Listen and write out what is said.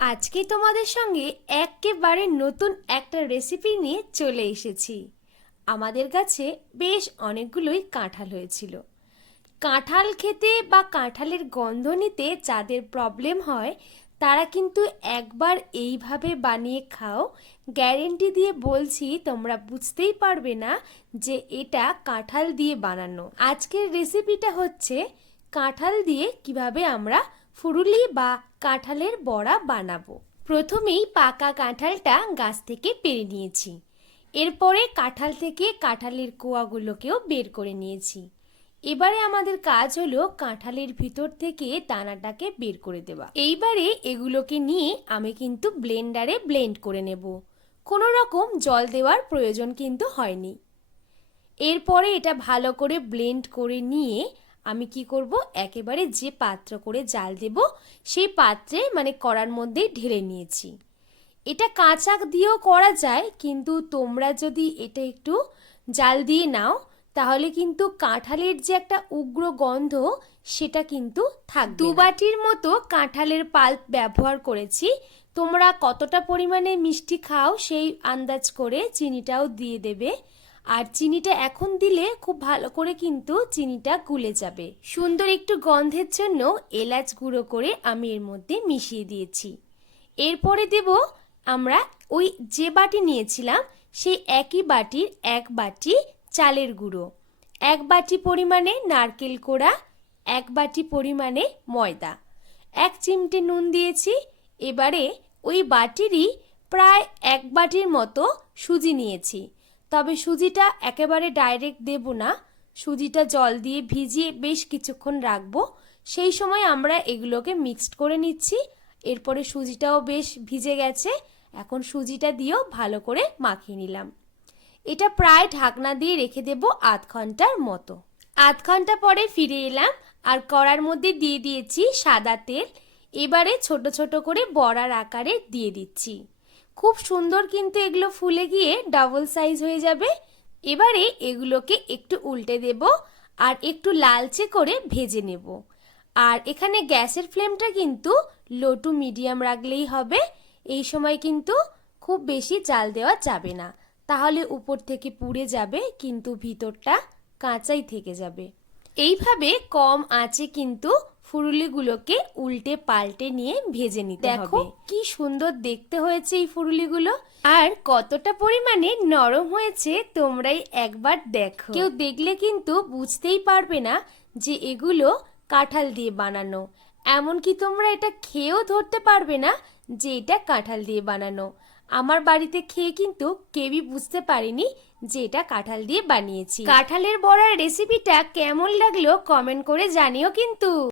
আজকে তোমাদের সঙ্গে একেবারে নতুন একটা রেসিপি নিয়ে চলে এসেছি। আমাদের কাছে বেশ অনেকগুলোই কাঁঠাল হয়েছিল। কাঁঠাল খেতে বা কাঁঠালের গন্ধ নিতে যাদের প্রবলেম হয়, তারা কিন্তু একবার এইভাবে বানিয়ে খাও। গ্যারেন্টি দিয়ে বলছি, তোমরা বুঝতেই পারবে না যে এটা কাঁঠাল দিয়ে বানানো। আজকের রেসিপিটা হচ্ছে কাঁঠাল দিয়ে কীভাবে আমরা ফুরুলি বা কাঁঠালের বড়া বানাবো। প্রথমেই পাকা কাঁঠালটা গাছ থেকে পেরে নিয়েছি। এরপরে কাঁঠাল থেকে কাঁঠালের কোয়াগুলোকেও বের করে নিয়েছি। এবারে আমাদের কাজ হলো কাঁঠালের ভিতর থেকে দানাটাকে বের করে দেওয়া। এইবারে এগুলোকে নিয়ে আমি কিন্তু ব্লেন্ডারে ব্লেন্ড করে নেব। কোনো রকম জল দেওয়ার প্রয়োজন কিন্তু হয়নি। এরপরে এটা ভালো করে ব্লেন্ড করে নিয়ে আমি কি করব? একেবারে যে পাত্র করে জাল দেব, সেই পাত্রে মানে কড়ার মধ্যেই ঢেলে নিয়েছি। এটা কাঁচা দিয়েও করা যায়, কিন্তু তোমরা যদি এটা একটু জাল দিয়ে নাও, তাহলে কিন্তু কাঁঠালের যে একটা উগ্র গন্ধ, সেটা কিন্তু থাক দু বাটির মতো কাঁঠালের পাল্প ব্যবহার করেছি। তোমরা কতটা পরিমাণে মিষ্টি খাও, সেই আন্দাজ করে চিনিটাও দিয়ে দেবে। আর চিনিটা এখন দিলে খুব ভালো করে কিন্তু চিনিটা গুলে যাবে। সুন্দর একটু গন্ধের জন্য এলাচ গুঁড়ো করে আমি এর মধ্যে মিশিয়ে দিয়েছি। এরপরে দেব আমরা ওই যে বাটি নিয়েছিলাম, সেই একই বাটির এক বাটি চালের গুঁড়ো। এক বাটি পরিমাণে নারকেল কোড়া, এক বাটি পরিমাণে ময়দা। এক চিমটে নুন দিয়েছি, এবারে ওই বাটিরই প্রায় এক বাটির মতো সুজি নিয়েছি। তবে সুজিটা একেবারে ডাইরেক্ট দেব না। সুজিটা জল দিয়ে ভিজিয়ে বেশ কিছুক্ষণ রাখব। সেই সময় আমরা এগুলোকে মিক্সড করে নিচ্ছি। এরপরে সুজিটাও বেশ ভিজে গেছে। এখন সুজিটা দিয়েও ভালো করে মাখিয়ে নিলাম। এটা প্রায় ঢাকনা দিয়ে রেখে দেব আধ ঘণ্টার মতো। আধ ঘণ্টা পরে ফিরে এলাম আর কড়ার মধ্যে দিয়ে দিয়েছি সাদা তেল। এবারে ছোট ছোট করে বড়ার আকারে দিয়ে দিচ্ছি। খুব সুন্দর কিন্তু এগুলো ফুলে গিয়ে ডাবল সাইজ হয়ে যাবে। এবারে এগুলোকে একটু উল্টে দেব আর একটু লালচে করে ভেজে নেব। আর এখানে গ্যাসের ফ্লেমটা কিন্তু লো টু মিডিয়াম রাখলেই হবে। এই সময় কিন্তু খুব বেশি জাল দেওয়া যাবে না। তাহলে উপর থেকে পুড়ে যাবে, কিন্তু ভিতরটা কাঁচাই থেকে যাবে। এইভাবে কম আঁচে কিন্তু ফুরুলিগুলোকে উল্টে পাল্টে নিয়ে ভেজে নিতে দেখো কি সুন্দর দেখতে হয়েছে এই ফুরুলিগুলো। আর কতটা পরিমাণে নরম হয়েছে তোমরাই একবার দেখো। কেউ দেখলে কিন্তু বুঝতেই পারবে না যে এগুলো কাঁঠাল দিয়ে বানানো। এমনকি তোমরা এটা খেয়েও ধরতে পারবে না যে এটা কাঁঠাল দিয়ে বানানো। আমার বাড়িতে খেয়ে কিন্তু কেউই বুঝতে পারেনি যে এটা কাঁঠাল দিয়ে বানিয়েছি। কাঁঠালের বড়ার রেসিপিটা কেমন লাগল কমেন্ট করে জানিও কিন্তু।